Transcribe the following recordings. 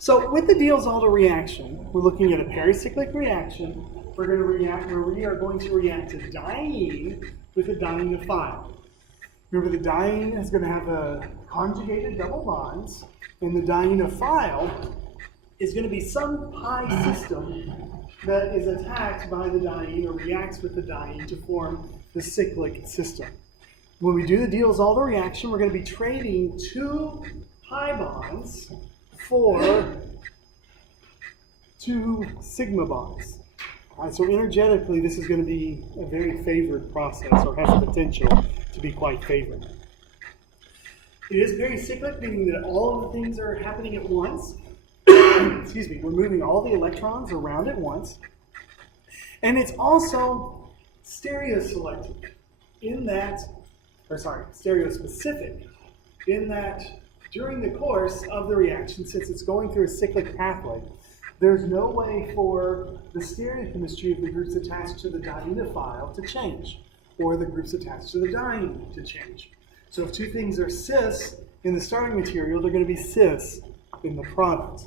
So with the Diels-Alder reaction, we're looking at a pericyclic reaction. We're going to react where we are going to react a diene with a dienophile. Remember, the diene is going to have a conjugated double bonds, and the dienophile is going to be some pi system that is attacked by the diene or reacts with the diene to form the cyclic system. When we do the Diels-Alder reaction, we're going to be trading 2 pi bonds for 2 sigma bonds. All right, so energetically, this is going to be a very favored process, or has the potential to be quite favored. It is pericyclic, meaning that all of the things are happening at once. Excuse me, we're moving all the electrons around at once. And it's also stereoselective in that, stereospecific in that during the course of the reaction, since it's going through a cyclic pathway, there's no way for the stereochemistry of the groups attached to the dienophile to change, or the groups attached to the diene to change. So if 2 things are cis in the starting material, they're going to be cis in the product.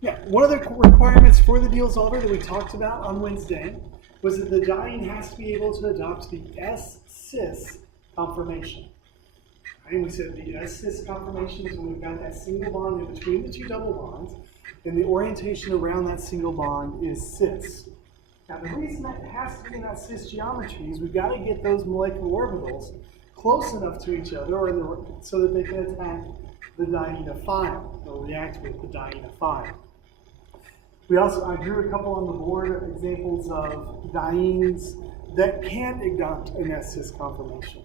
Yeah, one of the requirements for the Diels-Alder that we talked about on Wednesday was that the diene has to be able to adopt the S-cis conformation. And we said the S-cis conformation is when we've got that single bond in between the 2 double bonds, and the orientation around that single bond is cis. Now, the reason that has to be in that cis geometry is we've got to get those molecular orbitals close enough to each other so that they can attack the dienophile, or react with the dienophile. I drew a couple on the board examples of dienes that can adopt an S-cis conformation.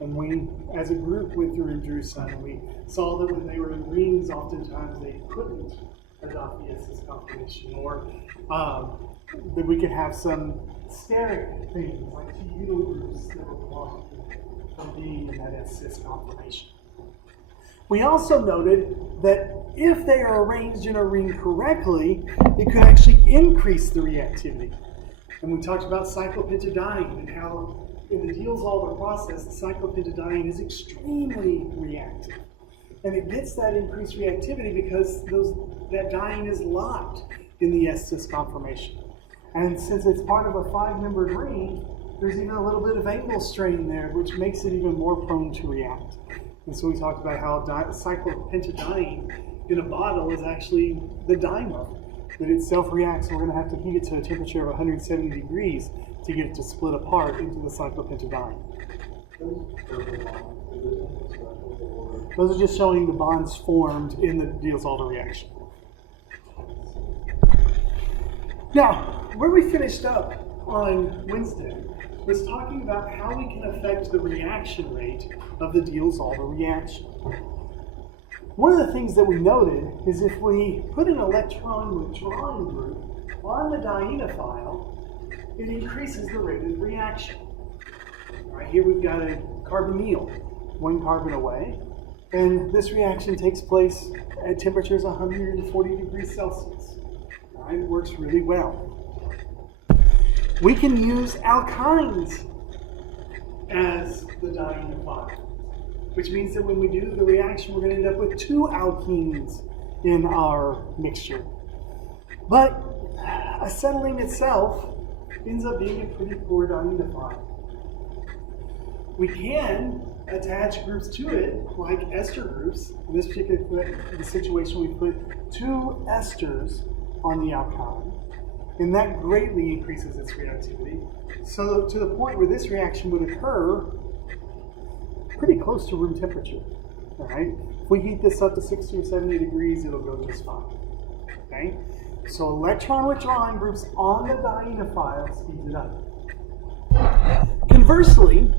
And we, as a group, went through and drew some, and we saw that when they were in rings, oftentimes they couldn't adopt the S-cis conformation, or that we could have some steric things, like 2 butyl groups that were blocked from being in that S-cis conformation. We also noted that if they are arranged in a ring correctly, it could actually increase the reactivity. And we talked about cyclopentadiene and how in the Diels-Alder process, the cyclopentadiene is extremely reactive. And it gets that increased reactivity because that diene is locked in the S-cis conformation. And since it's part of a 5-membered ring, there's even a little bit of angle strain there, which makes it even more prone to react. And so we talked about how cyclopentadiene in a bottle is actually the dimer, that it self-reacts, and we're going to have to heat it to a temperature of 170 degrees to get it to split apart into the cyclopentadiene. Those are just showing the bonds formed in the Diels-Alder reaction. Now, where we finished up on Wednesday was talking about how we can affect the reaction rate of the Diels-Alder reaction. One of the things that we noted is if we put an electron withdrawing group on the dienophile, it increases the rate of reaction. Right here we've got a carbonyl, 1 carbon away, and this reaction takes place at temperatures 140 degrees Celsius. Right? It works really well. We can use alkynes as the dienophile, which means that when we do the reaction, we're going to end up with 2 alkenes in our mixture. But acetylene itself ends up being a pretty poor dienophile. We can attach groups to it, like ester groups. In this particular situation, we put 2 esters on the alkyne, and that greatly increases its reactivity. So to the point where this reaction would occur pretty close to room temperature. All right? If we heat this up to 60 or 70 degrees, it'll go just fine. Okay? So electron withdrawing groups on the dienophile speeds it up. Conversely,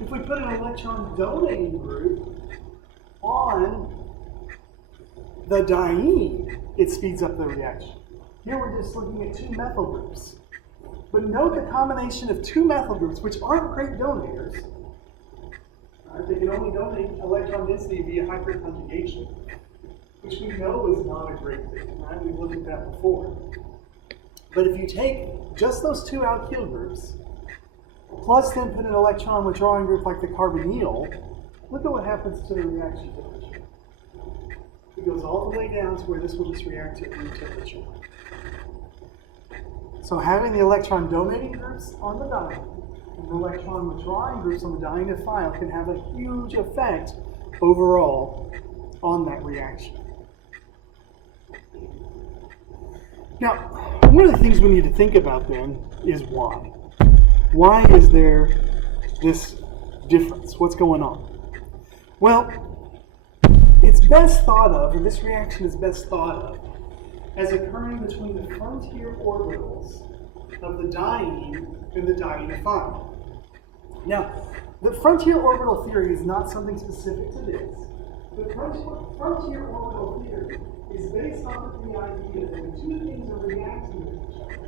if we put an electron donating group on the diene, it speeds up the reaction. Here we're just looking at 2 methyl groups. But note the combination of 2 methyl groups, which aren't great donators. They can only donate electron density via hyperconjugation, which we know is not a great thing. Right? We've looked at that before. But if you take just those 2 alkyl groups, plus then put an electron withdrawing group like the carbonyl, look at what happens to the reaction temperature. It goes all the way down to where this will just react to room temperature. So having the electron donating groups on the diene and the electron withdrawing groups on the dienophile can have a huge effect overall on that reaction. Now, one of the things we need to think about then is why. Why is there this difference? What's going on? Well, it's best thought of, or this reaction is best thought of, as occurring between the frontier orbitals of the diene and the dienophile. Now, the frontier orbital theory is not something specific to this. The frontier orbital theory is based on the idea that the two things are reacting with each other.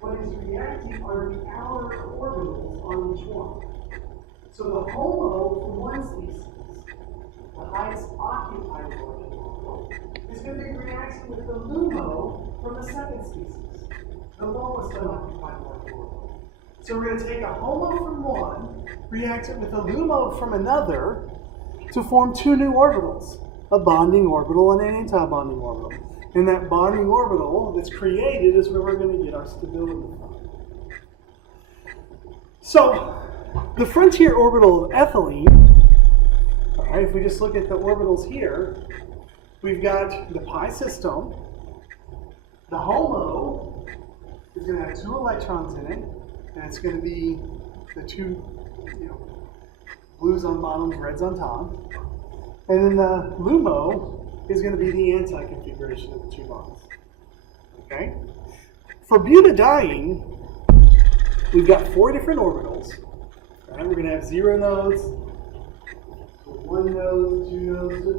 What is reacting are the outer orbitals on each one. So the HOMO from one species, the highest occupied orbital, is going to be reacting with the LUMO from the second species, the lowest unoccupied orbital. So we're going to take a HOMO from one, react it with a LUMO from another, to form two new orbitals, a bonding orbital and an anti-bonding orbital. And that bonding orbital that's created is where we're going to get our stability from. So, the frontier orbital of ethylene, all right, if we just look at the orbitals here, we've got the pi system. The HOMO is going to have two electrons in it, and it's going to be the two, blues on bottom, reds on top. And then the LUMO is going to be the anti-configuration of the two bonds. Okay? For butadiene, we've got four different orbitals. Right? We're going to have 0 nodes, to 1 node, to 2 nodes, to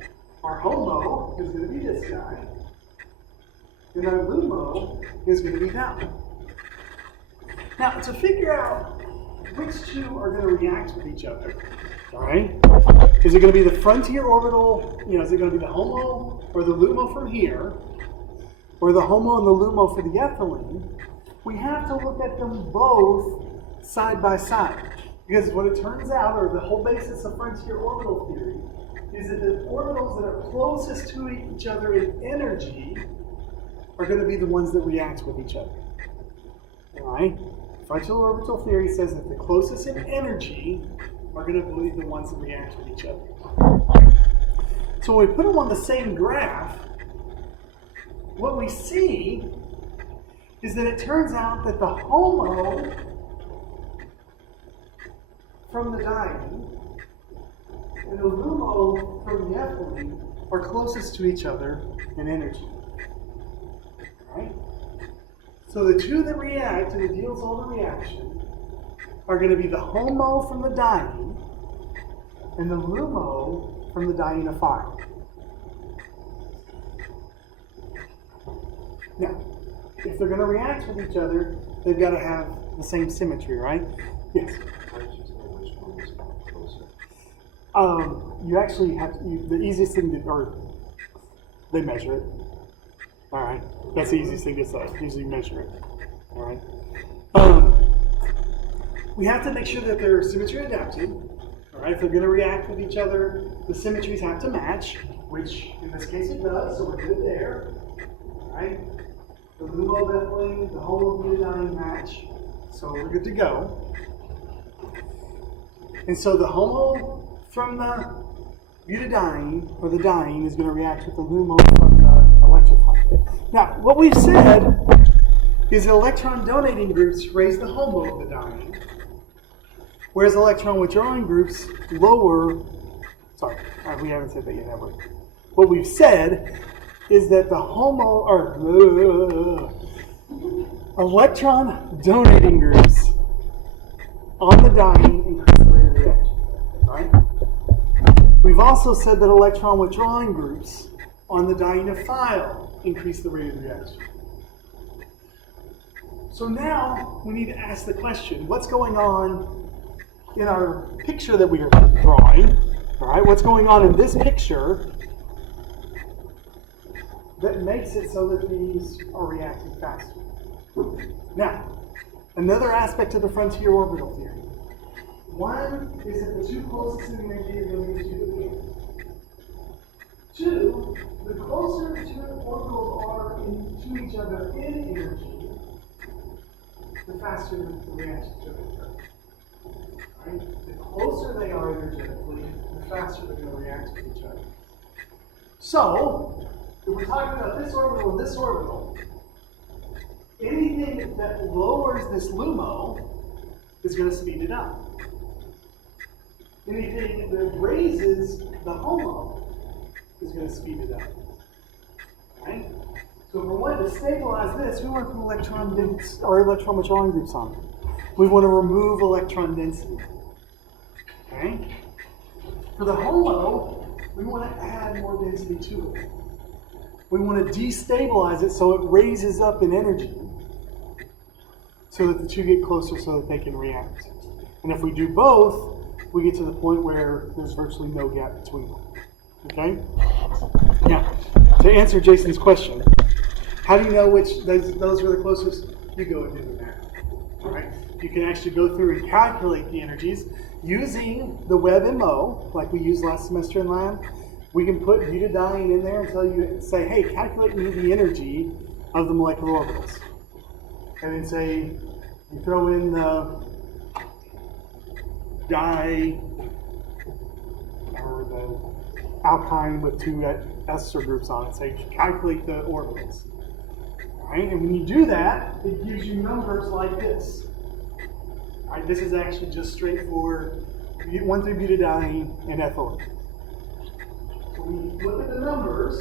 3. Our HOMO is going to be this guy. And our LUMO is going to be that one. Now, to figure out which two are going to react with each other, all right? Is it going to be the frontier orbital, is it going to be the HOMO or the LUMO from here, or the HOMO and the LUMO for the ethylene? We have to look at them both side by side. Because what it turns out, or the whole basis of frontier orbital theory, is that the orbitals that are closest to each other in energy are going to be the ones that react with each other. All right? Frontier orbital theory says that the closest in energy are going to be the ones that react with each other. So when we put them on the same graph, what we see is that it turns out that the HOMO from the diene and the LUMO from the ethylene are closest to each other in energy. Right? So the two that react, and it deals all the reaction, are going to be the HOMO from the diene and the LUMO from the dienophile. Now, if they're going to react with each other, they've got to have the same symmetry, right? Yes? How did you tell which one is closer? You actually have to, the easiest thing to, or they measure it. All right, that's the easiest thing to say. Usually measure it. All right. We have to make sure that they're symmetry adapted. All right, if they're going to react with each other, the symmetries have to match, which in this case it does. So we're good there. All right. The LUMO of ethylene, the HOMO of butadiene match, so we're good to go. And so the HOMO from the butadiene, or the diene, is going to react with the LUMO from the electrophile. Now, what we've said is that electron donating groups raise the HOMO of the diene, whereas electron withdrawing groups lower, we haven't said that yet, have we? What we've said is that the HOMO, or electron donating groups on the diene increase the rate of reaction, right? We've also said that electron withdrawing groups on the dienophile increase the rate of reaction. So now we need to ask the question, what's going on in our picture that we are drawing, all right? What's going on in this picture that makes it so that these are reacting faster? Now, another aspect of the frontier orbital theory. One is that the two closest in energy are going to be 2 to the n. each other in energy, the faster the reaction is going to occur. Right? The closer they are energetically, the faster they're going to react to each other. So, if we're talking about this orbital and this orbital, anything that lowers this LUMO is going to speed it up. Anything that raises the HOMO is going to speed it up. Right? So if we wanted to stabilize this, we want to put electron density or electron withdrawing groups on it. We want to remove electron density. Okay? For the HOMO, we want to add more density to it. We want to destabilize it so it raises up in energy so that the two get closer so that they can react. And if we do both, we get to the point where there's virtually no gap between them. Okay? Now, to answer Jason's question, how do you know which those were the closest? You go and do the math. All right? You can actually go through and calculate the energies using the WebMO, like we used last semester in lab. We can put butadiene in there and tell you, say, hey, calculate me the energy of the molecular orbitals. And then say, you throw in the or the alkyne with two ester groups on it. So you calculate the orbitals. All right? And when you do that, it gives you numbers like this. All right? This is actually just straight for 1,3-butadiene and ethylene. So when you look at the numbers,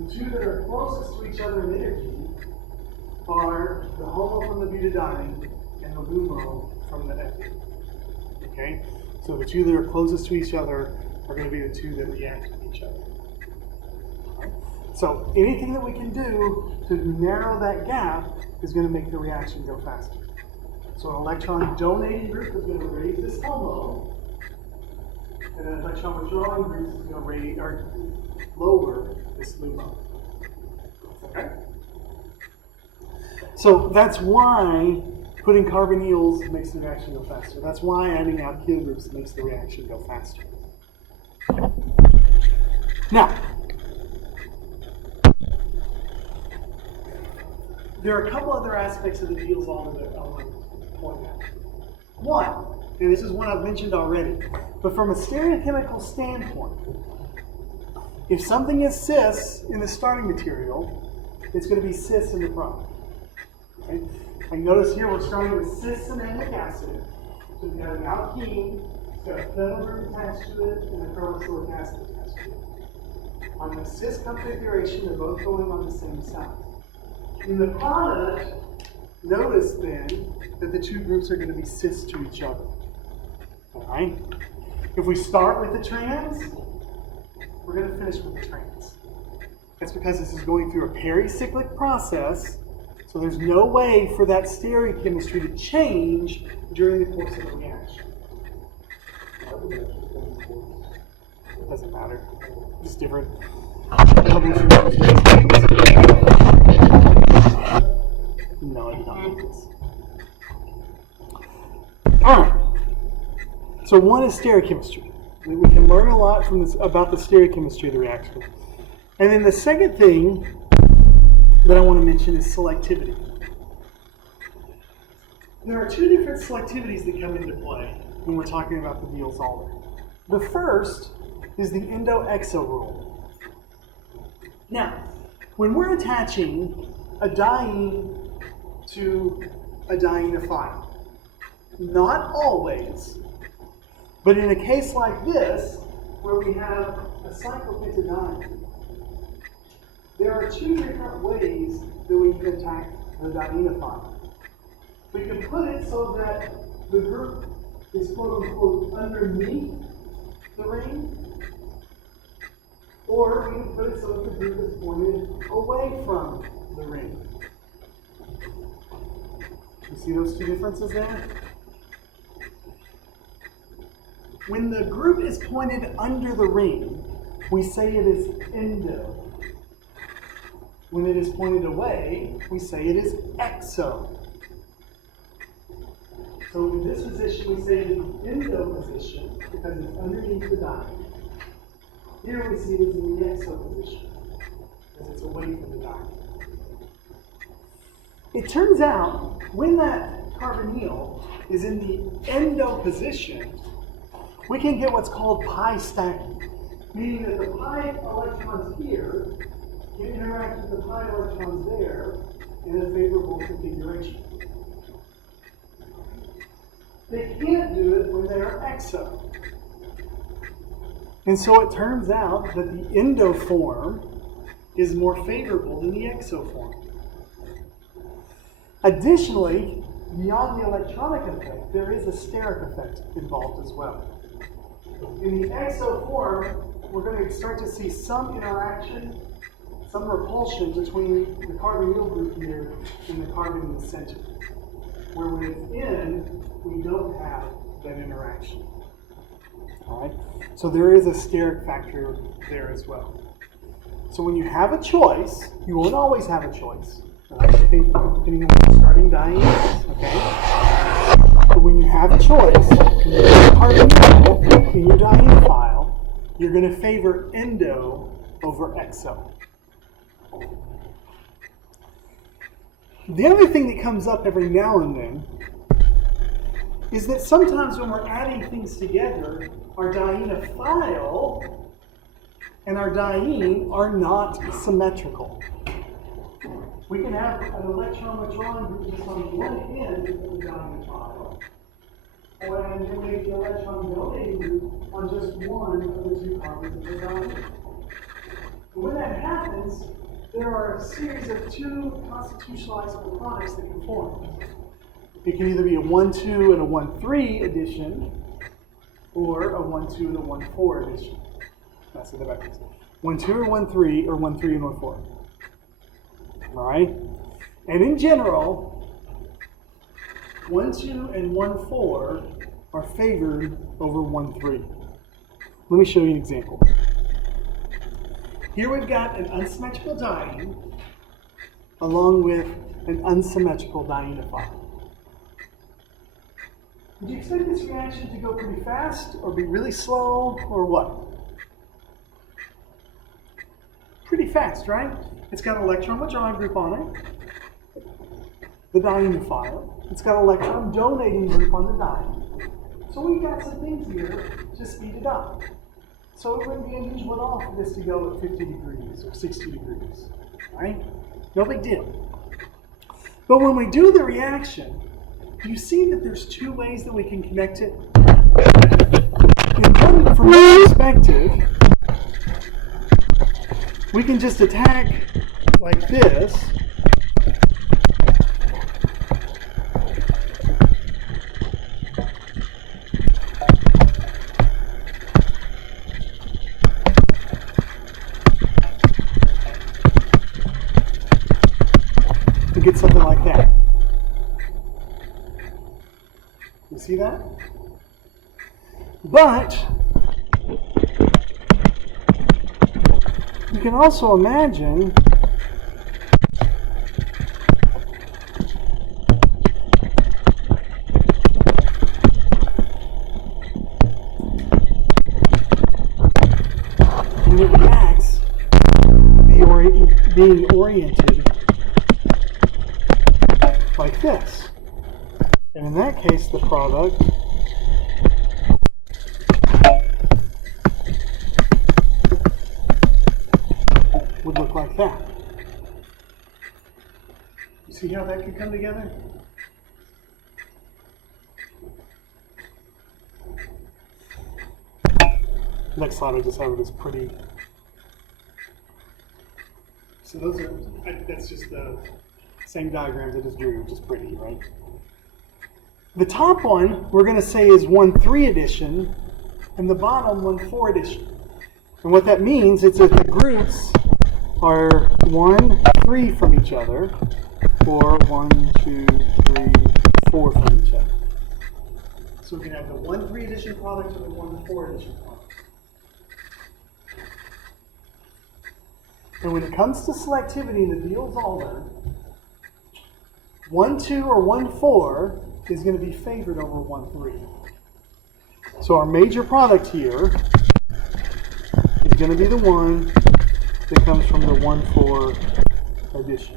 the two that are closest to each other in energy are the HOMO from the butadiene and the LUMO from the ethylene. Okay? So the two that are closest to each other are going to be the two that react with each other. Right? So anything that we can do to narrow that gap is going to make the reaction go faster. So an electron donating group is going to raise this HOMO, and an electron withdrawing group is going to raise or lower this LUMO. Okay? So that's why putting carbonyls makes the reaction go faster. That's why adding alkyl groups makes the reaction go faster. Now, there are a couple other aspects of the Diels-Alder that I want to point out. One, and this is one I've mentioned already, but from a stereochemical standpoint, if something is cis in the starting material, it's going to be cis in the product. Okay? And notice here we're starting with cis-cinnamic acid. So we have an alkene, it's got a phenyl group attached to it, and a carboxylic acid attached to it. On the cis configuration, they're both going on the same side. In the product, notice then that the two groups are going to be cis to each other. Alright? If we start with the trans, we're going to finish with the trans. That's because this is going through a pericyclic process. So there's no way for that stereochemistry to change during the course of the reaction. It doesn't matter. Just different. No, I did not make this. Alright. So one is stereochemistry. We can learn a lot from this about the stereochemistry of the reaction. And then the second thing that I want to mention is selectivity. There are two different selectivities that come into play when we're talking about the Diels-Alder. The first is the endo-exo rule. Now, when we're attaching a diene to a dienophile, not always, but in a case like this, where we have a cyclopentadiene, there are two different ways that we can attack the dienophile. We can put it so that the group is quote unquote underneath the ring, or we can put it so that the group is pointed away from the ring. You see those two differences there? When the group is pointed under the ring, we say it is endo. When it is pointed away, we say it is exo. So in this position, we say it is the endo position because it's underneath the diene. Here we see it as in the exo position because it's away from the diene. It turns out when that carbonyl is in the endo position, we can get what's called pi stacking, meaning that the pi electrons here can interact with the pi electrons there in a favorable configuration. They can't do it when they're exo. And so it turns out that the endo form is more favorable than the exo form. Additionally, beyond the electronic effect, there is a steric effect involved as well. In the exo form, we're going to start to see some interaction, some repulsion between the carbonyl group here and the carbon in the center. Where when it's in, we don't have that interaction. All right? So there is a steric factor there as well. So when you have a choice, you won't always have a choice. I think depending on what your starting dying is, okay? But when you have a choice, when you have a carbonyl in your diene file, you're going to favor endo over exo. The other thing that comes up every now and then is that sometimes when we're adding things together, our dienephile and our diene are not symmetrical. We can have an electron withdrawing group just on one end of the dienephile, or an electron donating group on just one of the two carbons of the diene. When that happens, there are a series of two constitutionalizable products that can form. It can either be a 1,2 and a 1,3 addition, or a 1,2 and a 1,4 addition. That's the backwards. 1,2 or 1,3, or 1,3 and 1,4. Alright? And in general, 1,2 and 1,4 are favored over 1,3. Let me show you an example. Here we've got an unsymmetrical diene along with an unsymmetrical dienephile. Would you expect this reaction to go pretty fast or be really slow or what? Pretty fast, right? It's got an electron withdrawing group on it, the dienephile. It's got an electron donating group on the diene. So we've got some things here to speed it up. So it wouldn't be unusual at all for this to go at 50 degrees or 60 degrees, right? No big deal. But when we do the reaction, you see that there's two ways that we can connect it. From my perspective, we can just attack like this. To get something like that. You see that? But you can also imagine when it reacts being oriented like this. And in that case, the product would look like that. You see how that could come together? Next slide, I just have it as pretty. So those are, that's just the same diagrams I just drew, just pretty, right? The top one, we're going to say is 1,3 addition, and the bottom 1,4 addition. And what that means is that the groups are 1, 3 from each other, or 1, 2, 3, 4 from each other. So we can have the 1,3 addition product and the 1,4 addition product. And when it comes to selectivity and the Diels Alder, 1,2 or 1,4 is going to be favored over 1,3. So our major product here is going to be the one that comes from the 1,4 addition.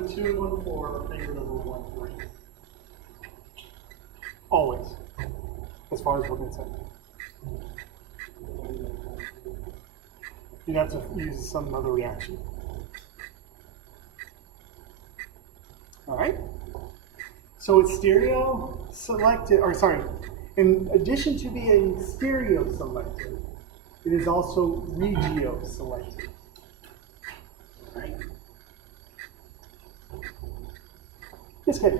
1, 2, and 1, 4 are favored over 1, 3. Always, as far as we're concerned. You'd have to use some other reaction. All right. So it's stereo selected, or sorry, in addition to being stereo selected, it is also regio selected. All right. Yes, Katie.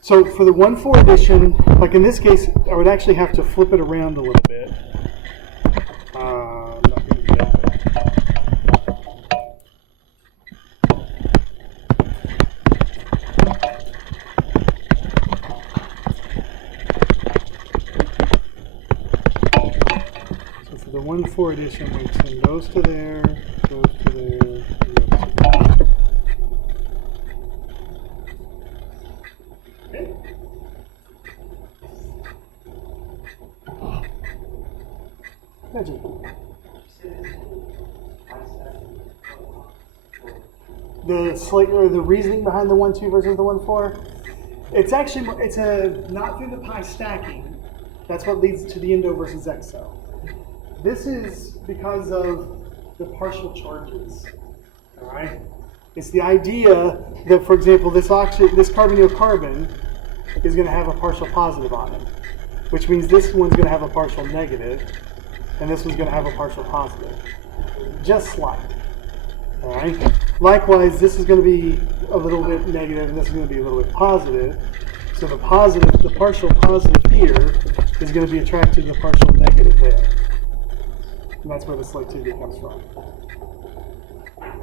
So for the 1.4 edition, like in this case, I would actually have to flip it around a little bit. I'm not going to do that. So for the 1.4 edition, we send those to there, those to there, and those to there. Okay. Magic. The reasoning behind the 1.2 versus the 1.4, it's actually not through the pi stacking. That's what leads to the endo versus exo. This is because of the partial charges. All right. It's the idea that, for example, this carbonyl carbon is going to have a partial positive on it, which means this one's going to have a partial negative, and this one's going to have a partial positive. Just slight. All right. Likewise, this is going to be a little bit negative, and this is going to be a little bit positive. So the partial positive here is going to be attracted to the partial negative there, and that's where the selectivity comes from.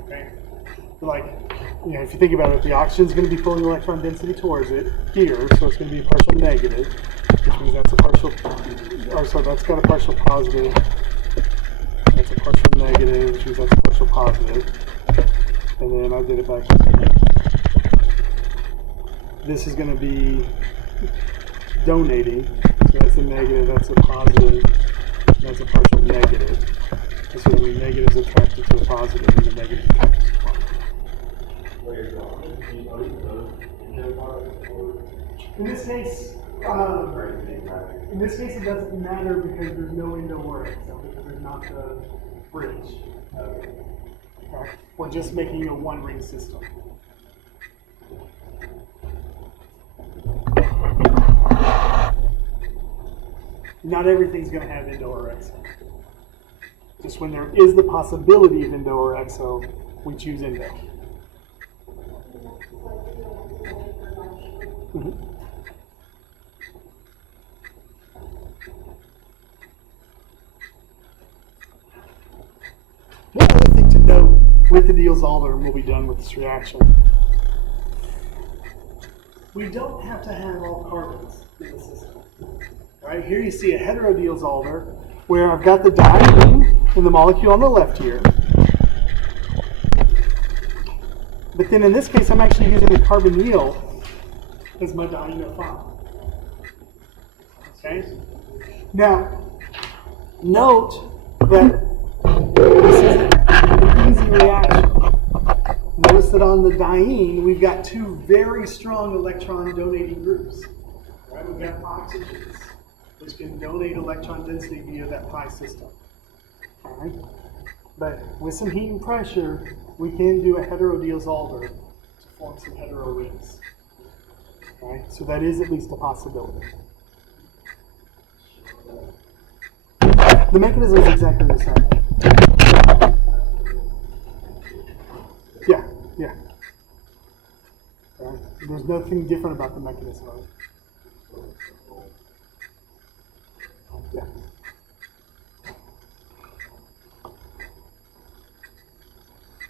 Okay. Like, if you think about it, the oxygen's going to be pulling electron density towards it here, so it's going to be a partial negative, which means that's a partial, that's got a partial positive, that's a partial negative, which means that's a partial positive, and then I did it back. This is going to be donating, so that's a negative, that's a positive, that's a partial negative. So the negative is attracted to a positive, and the negative is attracted to a positive. In this case, it doesn't matter because there's no endo or exo, because there's not the bridge. Okay. We're just making a one-ring system. Not everything's going to have endo or exo. Just when there is the possibility of endo or exo, we choose endo. Mm-hmm. One other thing to note with the Diels-Alder, and we'll be done with this reaction. We don't have to have all carbons in the system. All right, here you see a hetero Diels-Alder where I've got the diene in the molecule on the left here. But then in this case, I'm actually using the carbonyl as my dienophile. Okay? Now, note that this is an easy reaction. Notice that on the diene, we've got two very strong electron donating groups. Right? We've got oxygens, which can donate electron density via that pi system. All right? But with some heat and pressure, we can do a hetero Diels-Alder to form some hetero rings. All right? So that is at least a possibility. The mechanism is exactly the same. Yeah. All right? There's nothing different about the mechanism of it. Yeah.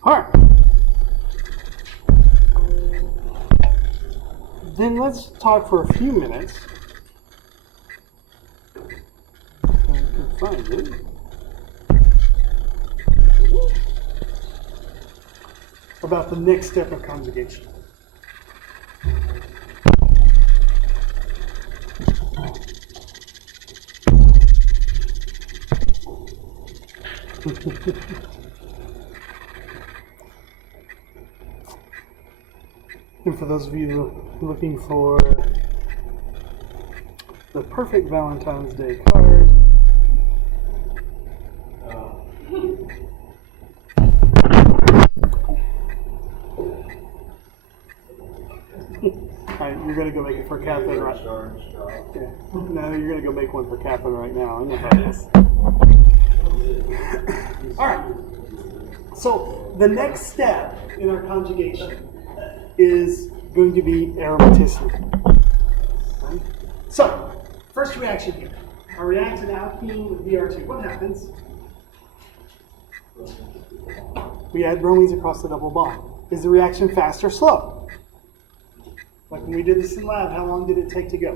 All right. Then let's talk for a few minutes. If I can find it. About the next step of conjugation. for those of you looking for the perfect Valentine's Day card. Alright, you're gonna go make it for Catherine right now. Yeah. No, you're gonna go make one for Catherine right now. I know how it is. Alright. So the next step in our conjugation is going to be aromaticity. Right? So, first reaction here. I react an alkene with Br2. What happens? We add bromines across the double bond. Is the reaction fast or slow? Like when we did this in lab, how long did it take to go?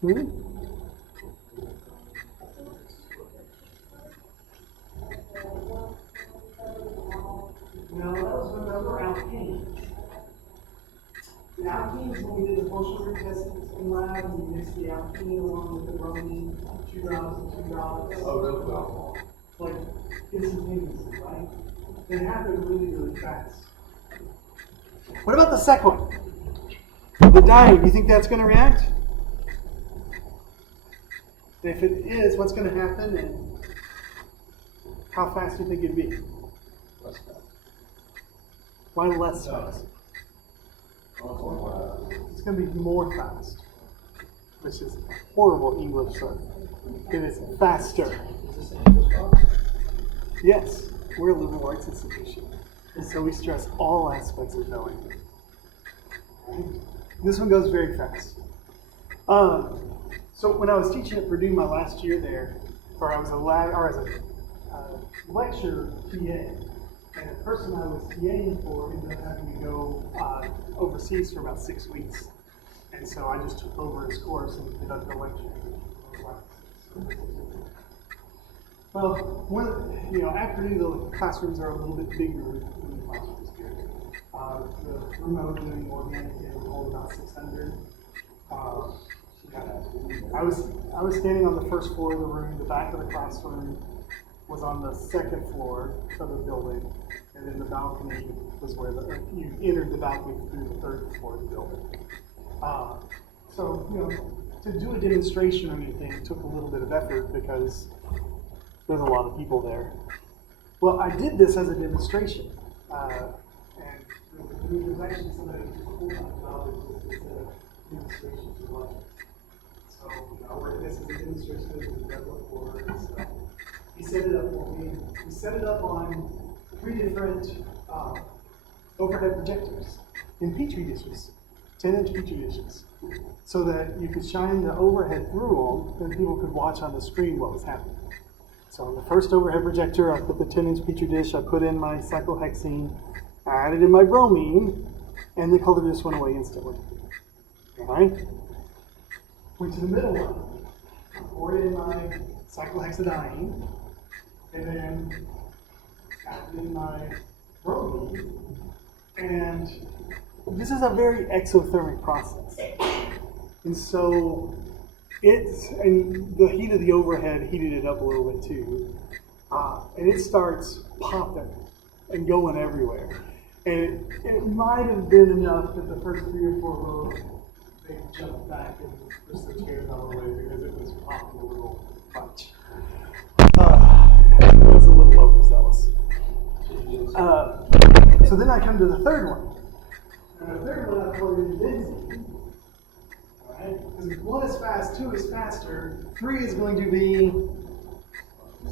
Hmm? No, that was another alkene. The alkenes, when we did the functional group test in lab, we mixed the alkene along with the bromine, 2 drops and 2 drops. Oh, really? Like instantaneously, right? It happened really, really fast. What about the second one? The diene, do you think that's going to react? If it is, what's going to happen and how fast do you think it'd be? Less fast. Why less fast? It's going to be more fast, which is a horrible English term. It is faster. Is this an English box? Yes, we're a liberal arts institution, and so we stress all aspects of knowing. Right? This one goes very fast. So when I was teaching at Purdue my last year there, or I was as a lecture TA, and the person I was TAing for ended up having to go overseas for about 6 weeks, and so I just took over his course and conducted the lecture. Well, at Purdue, the classrooms are a little bit bigger than the classrooms here. The room I was doing organic would hold about 600. I was standing on the first floor of the room. The back of the classroom was on the second floor of the building, and then the balcony was where you entered the balcony through the third floor of the building. To do a demonstration or anything took a little bit of effort because there's a lot of people there. Well, I did this as a demonstration, and there was actually somebody who took $400 as a demonstration to lunch. So, I worked this as a demonstration as a development for and stuff. He set it up for me. We set it up on 3 different overhead projectors in petri dishes, 10-inch petri dishes, so that you could shine the overhead through them and people could watch on the screen what was happening. So on the first overhead projector, I put the 10-inch petri dish, I put in my cyclohexene, I added in my bromine, and the color just went away instantly. Alright? Went to the middle one, poured in my cyclohexadiene, and then added in my bromine, and this is a very exothermic process. And so and the heat of the overhead heated it up a little bit too. And it starts popping and going everywhere. And it might have been enough that the first 3 or 4 rows, they jumped back and pushed the chairs out of the way because it was popping a little much. It was a little overzealous. So then I come to the third one. And the third one I poured in benzene. Because if 1 is fast, 2 is faster, 3 is going to be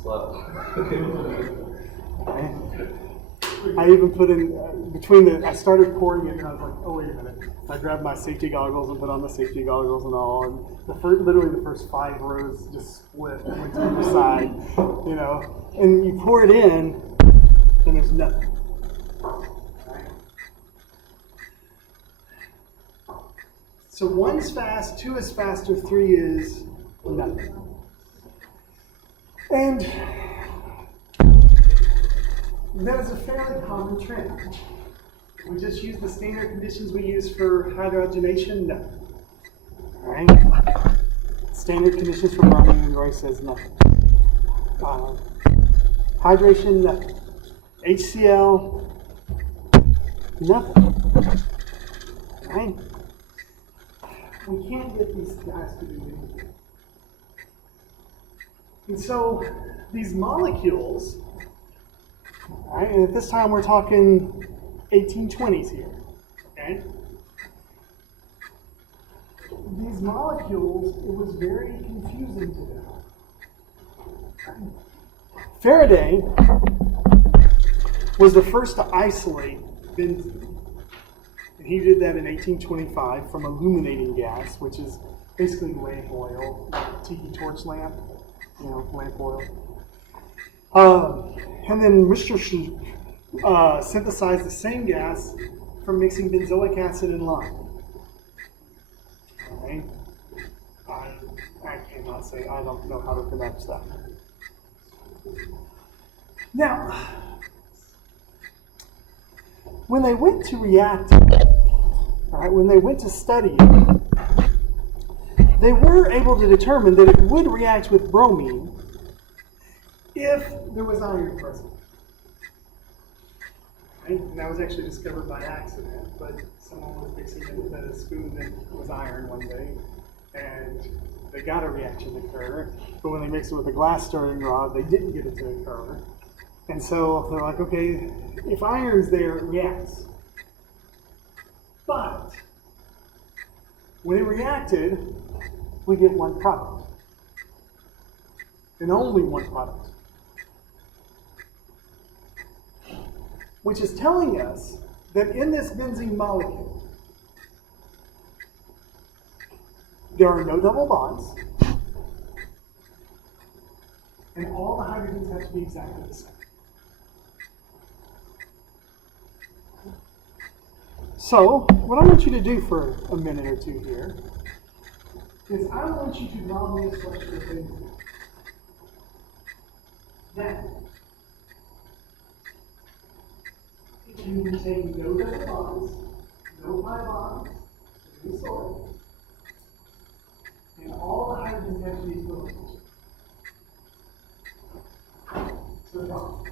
Slow. Okay. I even put in I started pouring it and I was like, oh, wait a minute. I grabbed my safety goggles and put on the safety goggles and all. And literally the first 5 rows just split and went to either side, And you pour it in and there's nothing. So 1's fast, 2 is faster, 3 is nothing. And that is a fairly common trend. We just use the standard conditions we use for hydrogenation? No. Alright? Standard conditions for bromine and Roy says nothing. Hydration, nothing. HCl, Nothing. Right? We can't get these guys to do anything. And so these molecules, right, and at this time we're talking 1820s here, okay? These molecules, it was very confusing to them. Faraday was the first to isolate benzene. And he did that in 1825 from illuminating gas, which is basically lamp oil, like tiki torch lamp, lamp oil. And then Mr. Schlick synthesized the same gas from mixing benzoic acid and lime. Okay? I cannot say, I don't know how to pronounce that. Now, when they went to react, when they went to study it, they were able to determine that it would react with bromine if there was iron present. Right? And that was actually discovered by accident, but someone was mixing it with a spoon that was iron one day, and they got a reaction to occur, but when they mixed it with a glass stirring rod, they didn't get it to occur. And so they're like, okay, if iron's there, it reacts. But when it reacted, we get one product. And only one product. Which is telling us that in this benzene molecule, there are no double bonds, and all the hydrogens have to be exactly the same. So, what I want you to do for a minute or two here is I want you to draw me a structure of benzene. Now, it can contain no double bonds, no pi bonds, no sort, and all the hydrogens have to be equivalent. So draw.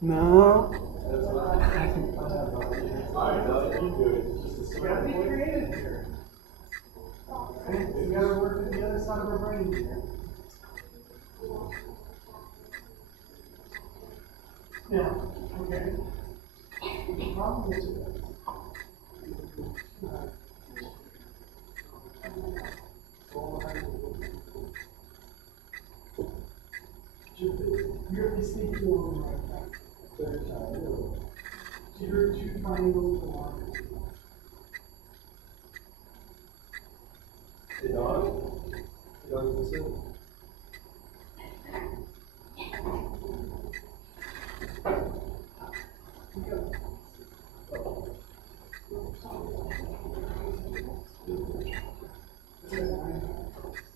No. You gotta be creative here. You gotta work to the other side of our brain here. Now, okay. The problem is you're the sneaky one right now. So you're two triangles along. Hey, dog. Hey, dog, listen.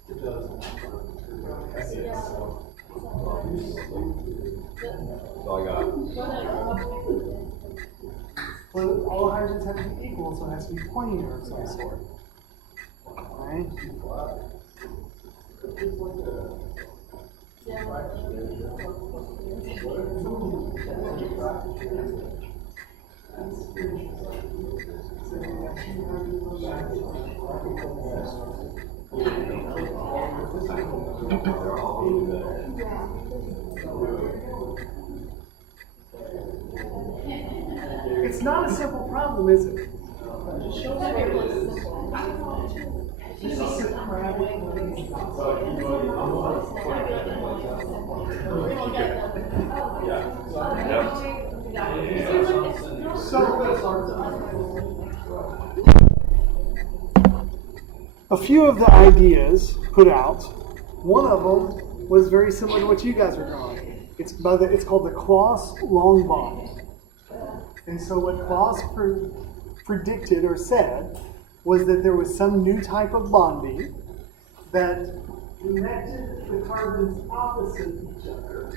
It does. That's all I got. Well, all hydrogens have to be equal, so it has to be planar of some sort. Alright? It's not a simple problem, is it? This is Socratic. A few of the ideas put out, one of them was very similar to what you guys are drawing. It's called the Clauss-Long bond. And so what Clauss predicted or said was that there was some new type of bonding that connected the carbons opposite each other,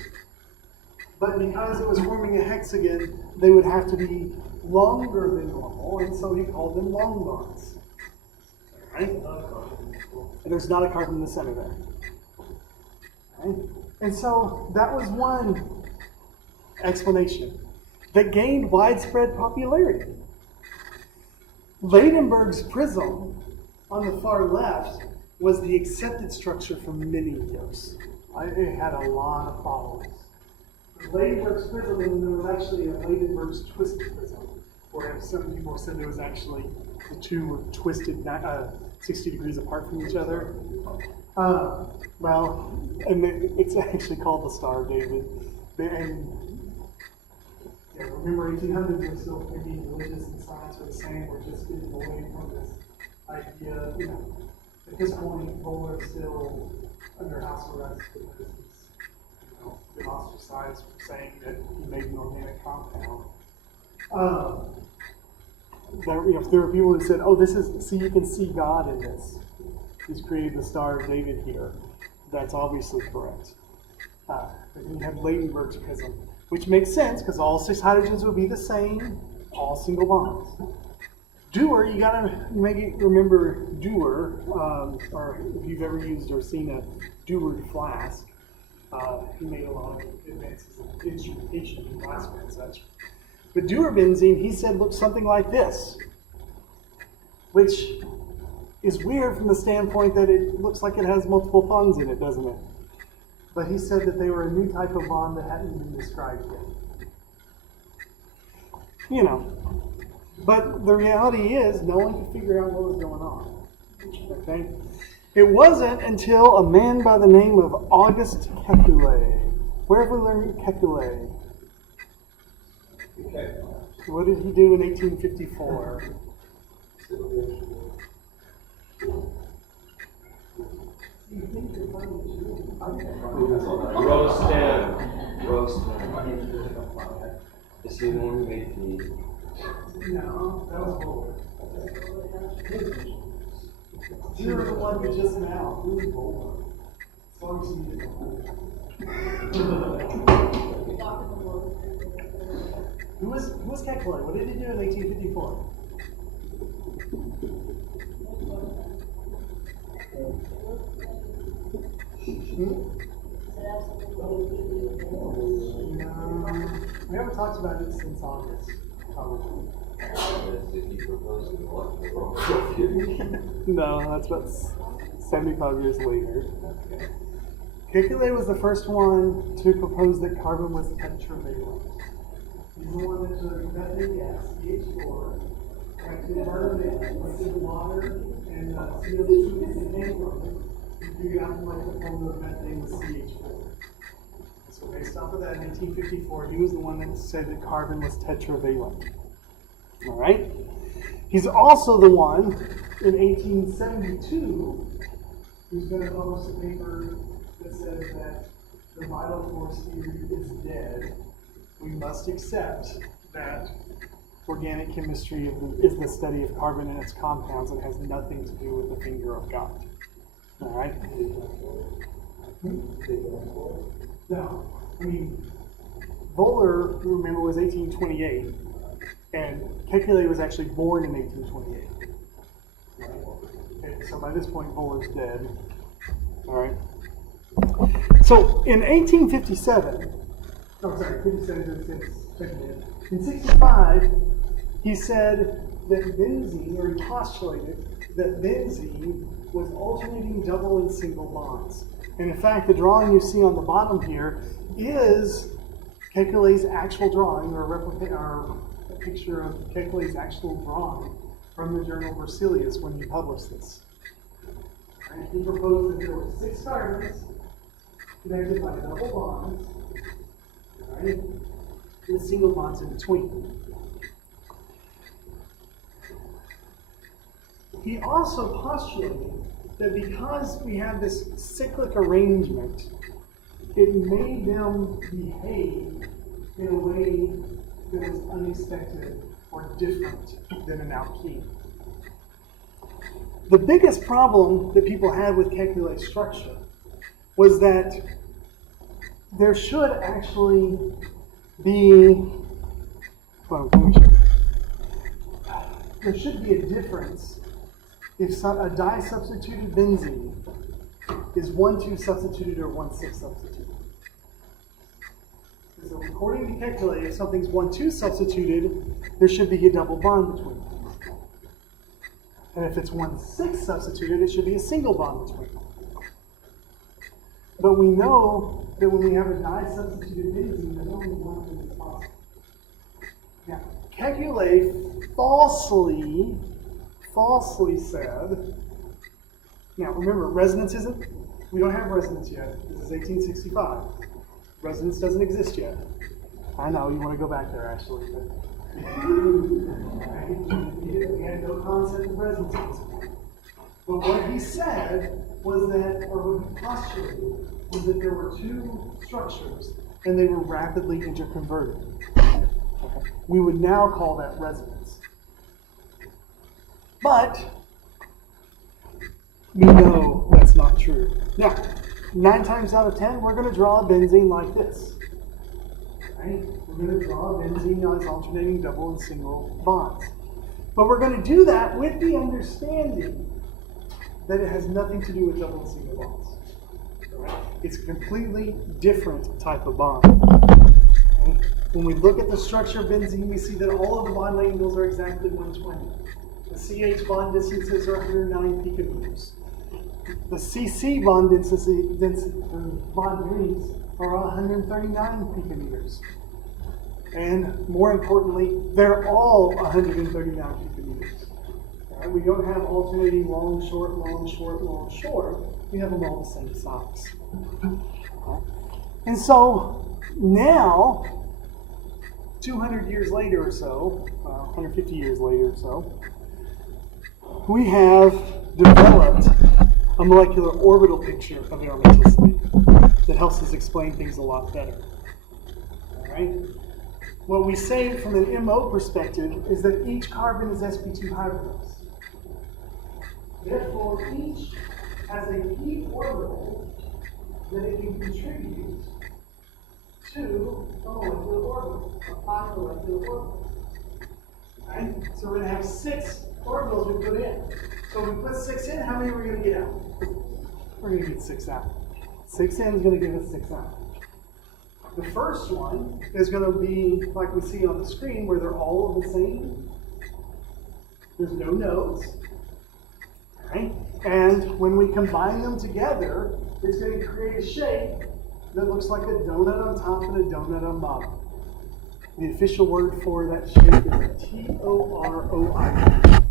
but because it was forming a hexagon, they would have to be longer than normal, and so he called them long bonds. Right? And there's not a carbon in the center there. Right? And so that was one explanation that gained widespread popularity. Ladenburg's prism on the far left was the accepted structure for many years. It had a lot of followers. Ladenburg's prism, and there was actually a Ladenburg's twisted prism, where some people said there was actually the two were twisted 60 degrees apart from each other. Well, and it's actually called the Star of David. And remember, 1800s were still thinking religious and science were the same. We're just getting away from this idea. At this point, Bowler is still under house arrest because he's been ostracized for saying that he made an organic compound. There were people who said, "Oh, see, you can see God in this. He's created the Star of David here." That's obviously correct. You have Ladenburg's prism, which makes sense because all 6 hydrogens would be the same, all single bonds. Dewar, you gotta maybe remember Dewar, or if you've ever used or seen a Dewar flask, he made a lot of advances in instrumentation in glassware and such. But Dewar benzene, he said, looks something like this, which is weird from the standpoint that it looks like it has multiple bonds in it, doesn't it? But he said that they were a new type of bond that hadn't been described yet. But the reality is, no one could figure out what was going on. Okay? It wasn't until a man by the name of Auguste Kekule. Where have we learned Kekule? Okay. What did he do in 1854? Roast. Is he the one who made the... No, that was Bowler. You were the one who just now. Who was Bowler? As long as you didn't Who was Kekule? What did he do in 1854? We haven't talked about it since August, probably. No, that's about 75 years later. Kekule was the first one to propose that carbon was tetravalent. He's the one that took methane gas, CH4, acted with water, and CO2 that came from it, and figured out like the formula of methane was CH4. So based off of that, in 1854, he was the one that said that carbon was tetravalent. All right? He's also the one in 1872 who's going to publish a paper that says that the vital force theory is dead. We must accept that organic chemistry is the study of carbon and its compounds and has nothing to do with the finger of God. All right? No. I mean, Bowler, remember, was 1828, and Kekule was actually born in 1828. Okay, so by this point, Bowler's dead. All right. So in 1857, oh sorry, 57, in 65, he said that benzene, or he postulated that benzene was alternating double and single bonds. And in fact, the drawing you see on the bottom here is Kekule's actual drawing, or a picture of Kekule's actual drawing from the journal Berzelius when he published this. And he proposed that there were 6 carbons connected by double bonds, right, with single bonds in between. He also postulated that because we have this cyclic arrangement, it made them behave in a way that was unexpected or different than an alkene. The biggest problem that people had with Kekule's structure was that there should actually be, there should be a difference if a di-substituted benzene is 1,2 substituted or 1,6 substituted. So according to Kekule, if something's 1,2 substituted, there should be a double bond between them. And if it's 1,6 substituted, it should be a single bond between them. But we know that when we have a di-substituted benzene, there's only one thing that's possible. Now, Kekule falsely said, now remember, resonance isn't, we don't have resonance yet. This is 1865. Resonance doesn't exist yet. I know, you want to go back there actually, but we had no concept of resonance at this point. But what he said was that, or what he postulated, was that there were 2 structures and they were rapidly interconverted. We would now call that resonance. But we know that's not true. Now, 9 times out of 10, we're going to draw a benzene like this. Right? We're going to draw a benzene as alternating double and single bonds. But we're going to do that with the understanding that it has nothing to do with double and single bonds. Right? It's a completely different type of bond. Okay? When we look at the structure of benzene, we see that all of the bond angles are exactly 120. The CH bond distances are 109 picometers. The CC bond bond lengths are 139 picometers. And more importantly, they're all 139 picometers. Right? We don't have alternating long, short, long, short, long, short. We have them all the same size. And so now, 200 years later or so, 150 years later or so, we have developed a molecular orbital picture of aromaticity that helps us explain things a lot better. All right? What we say from an MO perspective is that each carbon is sp2 hydrogens. Therefore, each has a p orbital that it can contribute to a molecular orbital, a pi molecular orbital. Right? So we're going to have 6 orbitals we put in. So if we put 6 in, how many are we going to get out? We're going to get 6 out. 6 in is going to give us 6 out. The first one is going to be like we see on the screen, where they're all of the same. There's no nodes. Right? And when we combine them together, it's going to create a shape that looks like a donut on top and a donut on bottom. The official word for that shape is a TOROID.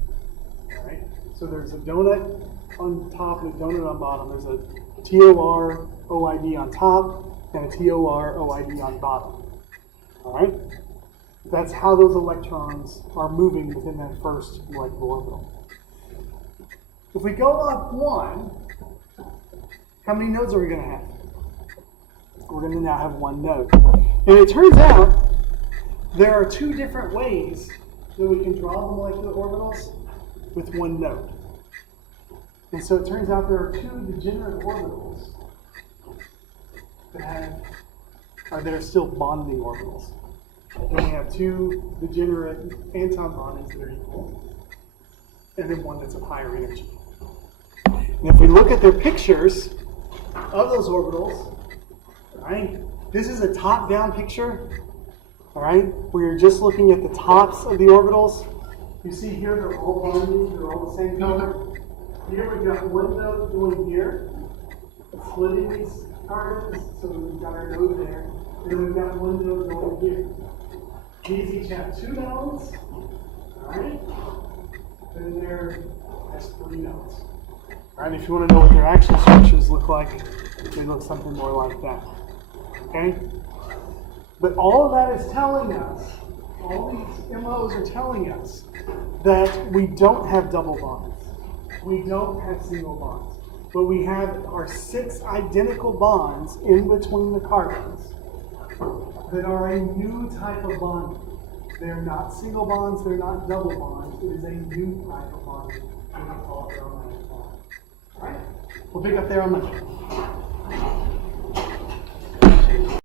Right? So there's a donut on top and a donut on bottom. There's a TOROID on top and a TOROID on bottom. All right? That's how those electrons are moving within that first molecular orbital. If we go up 1, how many nodes are we going to have? We're going to now have 1 node. And it turns out there are 2 different ways that we can draw the molecular orbitals with 1 node. And so it turns out there are 2 degenerate orbitals that are still bonding orbitals. And we have 2 degenerate anton bondings that are equal, and then one that's of higher energy. And if we look at their pictures, of those orbitals, right? This is a top-down picture, all right, where you're just looking at the tops of the orbitals. You see here they're all bonding, they're all the same color. Here we've got one node going here, splitting these carbons, so we've got our node there. And we've got one node going here. These each have two nodes, all right? And there has three nodes. All right, if you want to know what their action structures look like, they look something more like that. Okay? But all of that is telling us, all these MOs are telling us that we don't have double bonds. We don't have single bonds. But we have our 6 identical bonds in between the carbons that are a new type of bonding. They're not single bonds, they're not double bonds. It is a new type of bonding. We call it aromatic bond. All right? We'll pick up there on Monday.